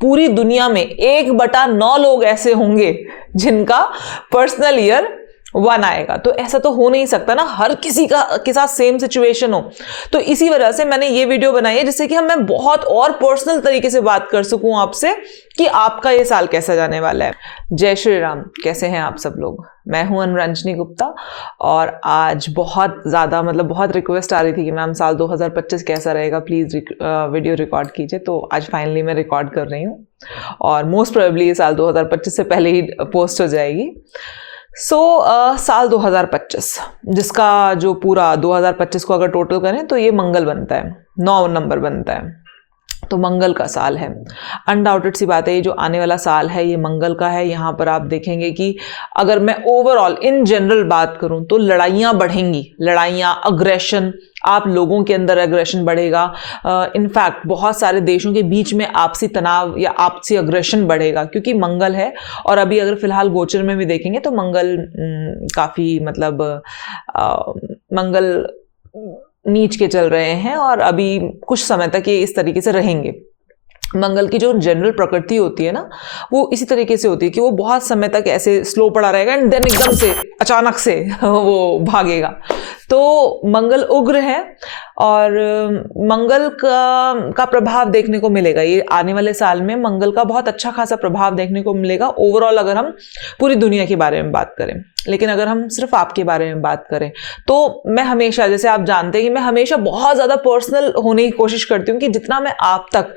पूरी दुनिया में 1/9 लोग ऐसे होंगे जिनका पर्सनल ईयर 1 आएगा। तो ऐसा तो हो नहीं सकता ना, हर किसी का के साथ सेम सिचुएशन हो। तो इसी वजह से मैंने ये वीडियो बनाई है, जिससे कि मैं बहुत और पर्सनल तरीके से बात कर सकूं आपसे कि आपका ये साल कैसा जाने वाला है। जय श्री राम, कैसे हैं आप सब लोग? मैं हूं अनुरंजनी गुप्ता और आज बहुत ज़्यादा बहुत बहुत आ रही थी कि मैम साल 2025 कैसा रहेगा, प्लीज़ वीडियो रिकॉर्ड कीजिए। तो आज फाइनली मैं रिकॉर्ड कर रही हूँ और मोस्ट प्रोबेबली ये साल 2025 से पहले ही पोस्ट हो जाएगी। साल 2025, जिसका जो पूरा 2025 को अगर टोटल करें तो ये मंगल बनता है, 9 नंबर बनता है, तो मंगल का साल है। अनडाउटेड सी बात है, ये जो आने वाला साल है ये मंगल का है। यहाँ पर आप देखेंगे कि अगर मैं ओवरऑल इन जनरल बात करूँ तो लड़ाइयाँ बढ़ेंगी, लड़ाइयाँ, अग्रेशन, आप लोगों के अंदर एग्रेशन बढ़ेगा। इनफैक्ट बहुत सारे देशों के बीच में आपसी तनाव या आपसी अग्रेशन बढ़ेगा, क्योंकि मंगल है। और अभी अगर फिलहाल गोचर में भी देखेंगे तो मंगल काफ़ी मंगल नीच के चल रहे हैं और अभी कुछ समय तक ये इस तरीके से रहेंगे। मंगल की जो जनरल प्रकृति होती है ना, वो इसी तरीके से होती है कि वो बहुत समय तक ऐसे स्लो पड़ा रहेगा एंड देन एकदम से अचानक से वो भागेगा। तो मंगल उग्र है और मंगल का प्रभाव देखने को मिलेगा ये आने वाले साल में। मंगल का बहुत अच्छा खासा प्रभाव देखने को मिलेगा ओवरऑल, अगर हम पूरी दुनिया के बारे में बात करें। लेकिन अगर हम सिर्फ आपके बारे में बात करें तो मैं हमेशा, जैसे आप जानते हैं कि मैं हमेशा बहुत ज़्यादा पर्सनल होने की कोशिश करती हूँ कि जितना मैं आप तक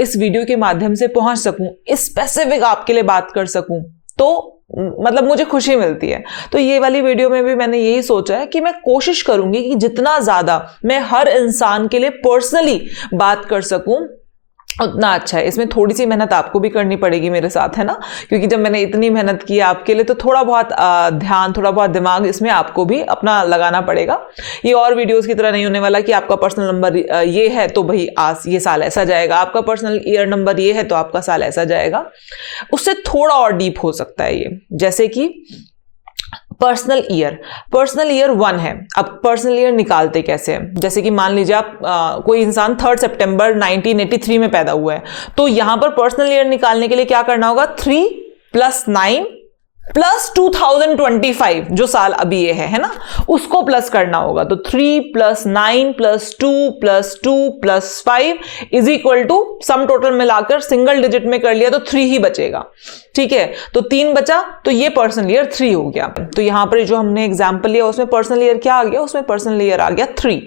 इस वीडियो के माध्यम से पहुँच सकूँ, स्पेसिफिक आपके लिए बात कर सकूँ, तो मुझे खुशी मिलती है। तो ये वाली वीडियो में भी मैंने यही सोचा है कि मैं कोशिश करूंगी कि जितना ज़्यादा मैं हर इंसान के लिए पर्सनली बात कर सकूं उतना अच्छा है। इसमें थोड़ी सी मेहनत आपको भी करनी पड़ेगी मेरे साथ, है ना, क्योंकि जब मैंने इतनी मेहनत की आपके लिए तो थोड़ा बहुत ध्यान, थोड़ा बहुत दिमाग इसमें आपको भी अपना लगाना पड़ेगा। ये और वीडियोस की तरह नहीं होने वाला कि आपका पर्सनल नंबर ये है तो भाई आज ये साल ऐसा जाएगा, आपका पर्सनल ईयर नंबर ये है तो आपका साल ऐसा जाएगा। उससे थोड़ा और डीप हो सकता है ये, जैसे कि पर्सनल ईयर 1 है। अब पर्सनल ईयर निकालते कैसे हैं? जैसे कि मान लीजिए आप कोई इंसान 3 सितंबर 1983 में पैदा हुआ है, तो यहां पर पर्सनल ईयर निकालने के लिए क्या करना होगा? 3 + 9 + 2025 जो साल अभी ये है ना, उसको प्लस करना होगा। तो 3 + 9 + 2 + 2 + 5 = सम टोटल मिलाकर सिंगल डिजिट में कर लिया तो 3 ही बचेगा। ठीक है, तो 3 बचा, तो ये पर्सनल ईयर 3 हो गया। तो यहां पर जो हमने एग्जाम्पल लिया उसमें पर्सनल ईयर क्या आ गया? उसमें पर्सनल ईयर आ गया 3।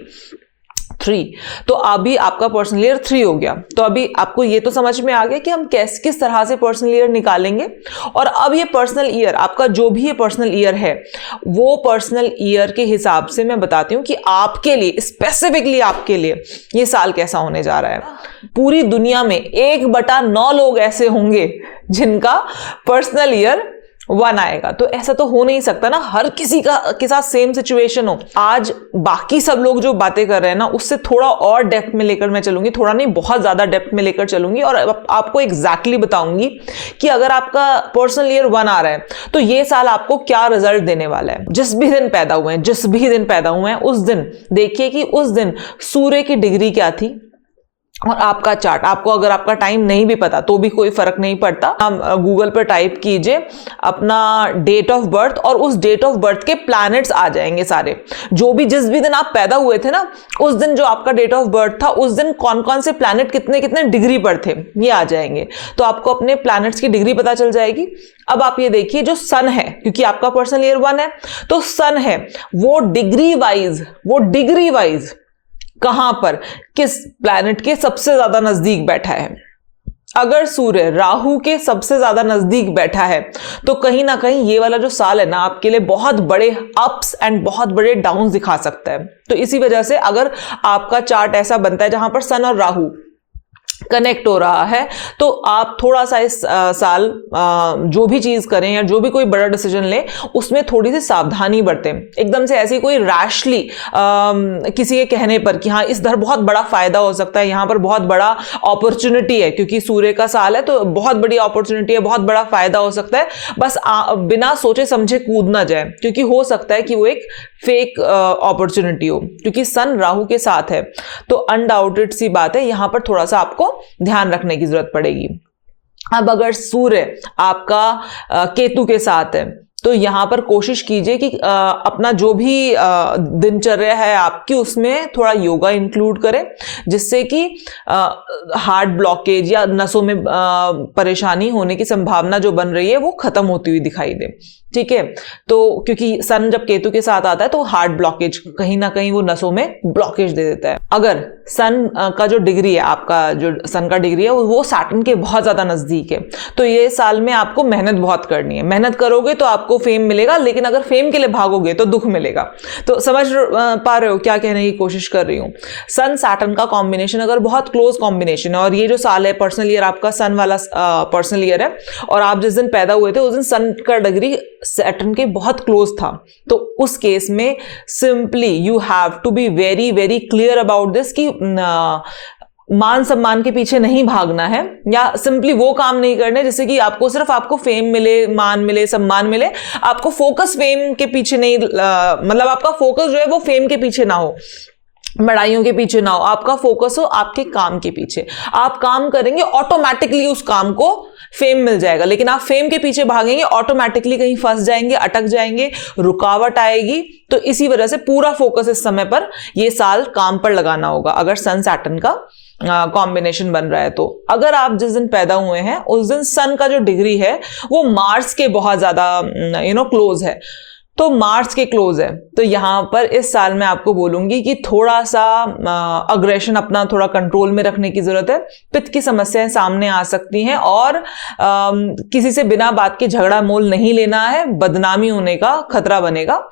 तो अभी आपका पर्सनल ईयर 3 हो गया। तो अभी आपको ये तो समझ में आ गया कि हम किस तरह से पर्सनल ईयर निकालेंगे। और अब ये पर्सनल ईयर, आपका जो भी ये पर्सनल ईयर है, वो पर्सनल ईयर के हिसाब से मैं बताती हूँ कि आपके लिए, स्पेसिफिकली आपके लिए ये साल कैसा होने जा रहा है। पूरी दुनिया में 1/9 लोग ऐसे होंगे जिनका पर्सनल ईयर 1 आएगा। तो ऐसा तो हो नहीं सकता ना, हर किसी के साथ सेम सिचुएशन हो। आज बाकी सब लोग जो बातें कर रहे हैं ना, उससे थोड़ा और डेप्थ में लेकर मैं चलूंगी, थोड़ा नहीं बहुत ज्यादा डेप्थ में लेकर चलूंगी और आपको एग्जैक्टली बताऊंगी कि अगर आपका पर्सनल ईयर 1 आ रहा है तो ये साल आपको क्या रिजल्ट देने वाला है। जिस भी दिन पैदा हुए हैं उस दिन देखिए कि उस दिन सूर्य की डिग्री क्या थी और आपका चार्ट। आपको अगर आपका टाइम नहीं भी पता तो भी कोई फर्क नहीं पड़ता, हम गूगल पर टाइप कीजिए अपना डेट ऑफ बर्थ और उस डेट ऑफ बर्थ के प्लैनेट्स आ जाएंगे सारे। जो भी जिस भी दिन आप पैदा हुए थे ना, उस दिन जो आपका डेट ऑफ बर्थ था, उस दिन कौन कौन से प्लैनेट कितने कितने डिग्री पर थे, ये आ जाएंगे। तो आपको अपने प्लैनेट्स की डिग्री पता चल जाएगी। अब आप ये देखिए, जो सन है, क्योंकि आपका पर्सनल ईयर 1 है, तो सन है वो डिग्री वाइज कहां पर, किस प्लैनेट के सबसे ज्यादा नजदीक बैठा है। अगर सूर्य राहु के सबसे ज्यादा नजदीक बैठा है तो कहीं ना कहीं ये वाला जो साल है ना, आपके लिए बहुत बड़े अप्स एंड बहुत बड़े डाउन्स दिखा सकता है। तो इसी वजह से अगर आपका चार्ट ऐसा बनता है जहां पर सन और राहु कनेक्ट हो रहा है, तो आप थोड़ा सा इस साल जो भी चीज करें या जो भी कोई बड़ा डिसीजन लें, उसमें थोड़ी सी सावधानी बरतें। एकदम से ऐसी कोई रैशली किसी के कहने पर कि हाँ इस धर बहुत बड़ा फायदा हो सकता है, यहाँ पर बहुत बड़ा अपॉर्चुनिटी है, क्योंकि सूर्य का साल है तो बहुत बड़ी अपॉर्चुनिटी है, बहुत बड़ा फायदा हो सकता है, बस बिना सोचे समझे कूद ना जाए, क्योंकि हो सकता है कि वो एक फेक अपॉर्चुनिटी हो, क्योंकि सन राहु के साथ है। तो अनडाउटेड सी बात है, यहां पर थोड़ा सा आपको ध्यान रखने की जरूरत पड़ेगी। अब अगर सूर्य आपका केतु के साथ है तो यहाँ पर कोशिश कीजिए कि अपना जो भी दिनचर्या है आपकी उसमें थोड़ा योगा इंक्लूड करें, जिससे कि हार्ट ब्लॉकेज या नसों में परेशानी होने की संभावना जो बन रही है वो खत्म होती हुई दिखाई दे। ठीक है, तो क्योंकि सन जब केतु के साथ आता है तो हार्ट ब्लॉकेज कहीं ना कहीं वो नसों में ब्लॉकेज दे देता है। अगर सन का जो डिग्री है, आपका जो सन का डिग्री है वो सैटर्न के बहुत ज्यादा नजदीक है, तो ये साल में आपको मेहनत बहुत करनी है। मेहनत करोगे तो आपको फेम मिलेगा, लेकिन अगर फेम के लिए भागोगे तो दुख मिलेगा। तो समझ पा रहे हो क्या कहने की कोशिश कर रही हूँ। सन सैटर्न का कॉम्बिनेशन अगर बहुत क्लोज कॉम्बिनेशन है, और ये जो साल है पर्सनल ईयर आपका सन वाला पर्सनल ईयर है, और आप जिस दिन पैदा हुए थे उस दिन सन का डिग्री सैटर्न के बहुत क्लोज था, तो उस केस में simply you have to be very very clear about this कि मान सम्मान के पीछे नहीं भागना है, या सिंपली वो काम नहीं करने जिससे कि आपको सिर्फ आपको फेम मिले, मान मिले, सम्मान मिले। आपको फोकस फेम के पीछे नहीं, मतलब आपका फोकस जो है वो फेम के पीछे ना हो, बड़ाइयों के पीछे ना हो, आपका फोकस हो आपके काम के पीछे। आप काम करेंगे ऑटोमेटिकली उस काम को फेम मिल जाएगा, लेकिन आप फेम के पीछे भागेंगे ऑटोमेटिकली कहीं फंस जाएंगे, अटक जाएंगे, रुकावट आएगी। तो इसी वजह से पूरा फोकस इस समय पर, ये साल काम पर लगाना होगा अगर सन सैटर्न का कॉम्बिनेशन बन रहा है। तो अगर आप जिस दिन पैदा हुए हैं उस दिन सन का जो डिग्री है वो मार्स के बहुत ज्यादा क्लोज है, तो मार्च के क्लोज है, तो यहां पर इस साल मैं आपको बोलूंगी कि थोड़ा सा अग्रेशन अपना थोड़ा कंट्रोल में रखने की जरूरत है। पित्त की समस्याएं सामने आ सकती हैं, और किसी से बिना बात के झगड़ा मोल नहीं लेना है, बदनामी होने का खतरा बनेगा।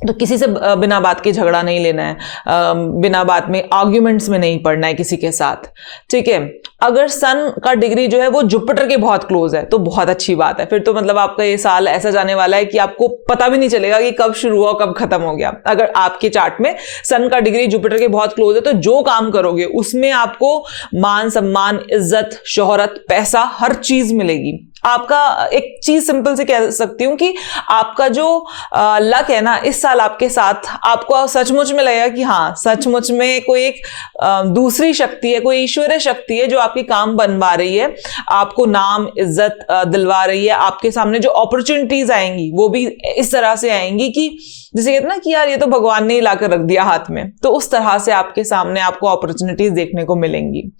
तो किसी से बिना बात के झगड़ा नहीं लेना है, बिना बात में आर्ग्यूमेंट्स में नहीं पड़ना है किसी के साथ। ठीक है, अगर सन का डिग्री जो है वो जुपिटर के बहुत क्लोज है तो बहुत अच्छी बात है, फिर तो मतलब आपका ये साल ऐसा जाने वाला है कि आपको पता भी नहीं चलेगा कि कब शुरू हुआ कब खत्म हो गया। अगर आपके चार्ट में सन का डिग्री जुपिटर के बहुत क्लोज है तो जो काम करोगे उसमें आपको मान सम्मान, इज्जत, शोहरत, पैसा, हर चीज मिलेगी। आपका एक चीज सिंपल से कह सकती हूं कि आपका जो लक है ना इस साल आपके साथ, आपको सचमुच में लगेगा कि हाँ सचमुच में कोई एक दूसरी शक्ति है, कोई ईश्वरीय शक्ति है जो आपके काम बनवा रही है, आपको नाम इज्जत दिलवा रही है। आपके सामने जो अपॉर्चुनिटीज आएंगी वो भी इस तरह से आएंगी कि जैसे कहते ना कि यार ये तो भगवान ने ही लाकर रख दिया हाथ में, तो उस तरह से आपके सामने आपको अपॉर्चुनिटीज देखने को मिलेंगी।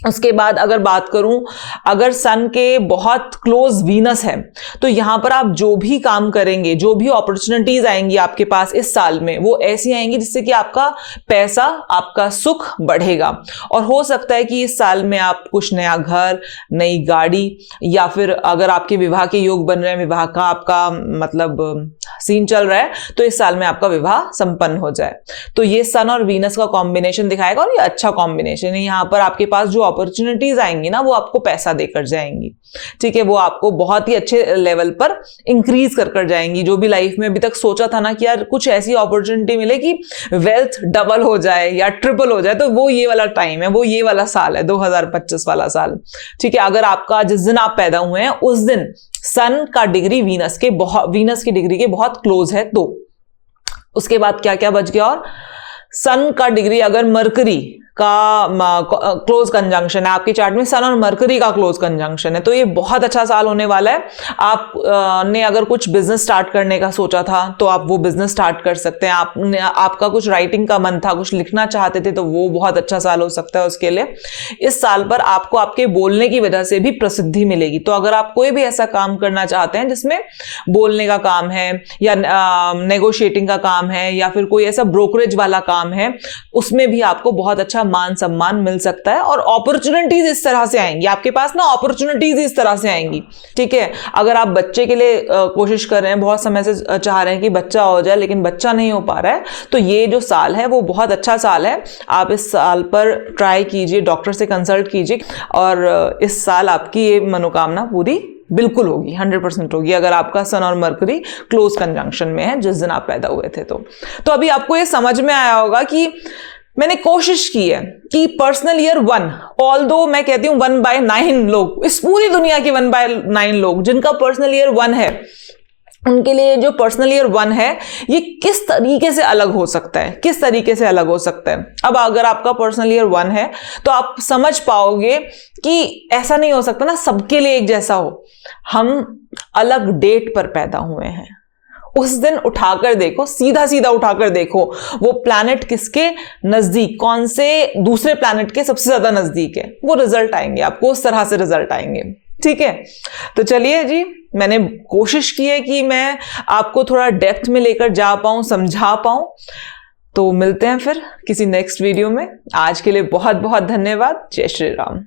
उसके बाद अगर बात करूं, अगर सन के बहुत क्लोज वीनस है तो यहां पर आप जो भी काम करेंगे, जो भी अपॉर्चुनिटीज आएंगी आपके पास इस साल में, वो ऐसी आएंगी जिससे कि आपका पैसा, आपका सुख बढ़ेगा। और हो सकता है कि इस साल में आप कुछ नया घर, नई गाड़ी, या फिर अगर आपके विवाह के योग बन रहे हैं, विवाह का आपका मतलब सीन चल रहा है, तो इस साल में आपका विवाह संपन्न हो जाए। तो ये सन और वीनस का कॉम्बिनेशन दिखाएगा, और ये अच्छा कॉम्बिनेशन है। यहाँ पर आपके पास जो अपॉर्चुनिटीज आएंगी ना वो आपको पैसा देकर जाएंगी। ठीक है, वो आपको बहुत ही अच्छे लेवल पर इंक्रीज कर जाएंगी। जो भी लाइफ में अभी तक सोचा था ना कि यार कुछ ऐसी अपॉर्चुनिटी मिले कि वेल्थ डबल हो जाए या ट्रिपल हो जाए, तो वो ये वाला टाइम है, वो ये वाला साल है, 2025 वाला साल। ठीक है, अगर आपका जिस दिन आप पैदा हुए हैं उस दिन सन का डिग्री वीनस की डिग्री के बहुत क्लोज है, तो उसके बाद क्या क्या बच गया। और सन का डिग्री अगर मरकरी का क्लोज कंजंक्शन है आपके चार्ट में, सन और मरकरी का क्लोज कंजंक्शन है, तो ये बहुत अच्छा साल होने वाला है। आप ने अगर कुछ बिजनेस स्टार्ट करने का सोचा था तो आप वो बिजनेस स्टार्ट कर सकते हैं। आपका कुछ राइटिंग का मन था, कुछ लिखना चाहते थे, तो वो बहुत अच्छा साल हो सकता है उसके लिए। इस साल पर आपको आपके बोलने की वजह से भी प्रसिद्धि मिलेगी। तो अगर आप कोई भी ऐसा काम करना चाहते हैं जिसमें बोलने का काम है, या नेगोशिएटिंग का काम है, या फिर कोई ऐसा ब्रोकरेज वाला काम है, उसमें भी आपको बहुत अच्छा मान सम्मान मिल सकता है। और अपॉर्चुनिटीज इस तरह से आएंगी आपके पास ना, अपॉर्चुनिटीज इस तरह से आएंगी। ठीक है, अगर आप बच्चे के लिए कोशिश कर रहे हैं, बहुत समय से चाह रहे हैं कि बच्चा हो जाए लेकिन बच्चा नहीं हो पा रहा है, तो ये जो साल है वो बहुत अच्छा साल है। आप इस साल पर ट्राई कीजिए, डॉक्टर से कंसल्ट कीजिए, और इस साल आपकी ये मनोकामना पूरी बिल्कुल होगी, 100% होगी, अगर आपका सन और मरकरी क्लोज कंजंक्शन में है जिस दिन आप पैदा हुए थे। तो अभी आपको ये समझ में आया होगा कि मैंने कोशिश की है कि पर्सनल ईयर 1, ऑल्दो मैं कहती हूं 1/9 लोग, इस पूरी दुनिया के 1/9 लोग जिनका पर्सनल ईयर 1 है, उनके लिए जो पर्सनल ईयर 1 है ये किस तरीके से अलग हो सकता है, किस तरीके से अलग हो सकता है। अब अगर आपका पर्सनल ईयर 1 है तो आप समझ पाओगे कि ऐसा नहीं हो सकता ना सबके लिए एक जैसा हो। हम अलग डेट पर पैदा हुए हैं, उस दिन उठाकर देखो, सीधा सीधा उठाकर देखो वो प्लैनेट किसके नजदीक, कौन से दूसरे प्लैनेट के सबसे ज्यादा नजदीक है, वो रिजल्ट आएंगे आपको, उस तरह से रिजल्ट आएंगे। ठीक है, तो चलिए जी, मैंने कोशिश की है कि मैं आपको थोड़ा डेप्थ में लेकर जा पाऊं, समझा पाऊं। तो मिलते हैं फिर किसी नेक्स्ट वीडियो में। आज के लिए बहुत बहुत धन्यवाद। जय श्री राम।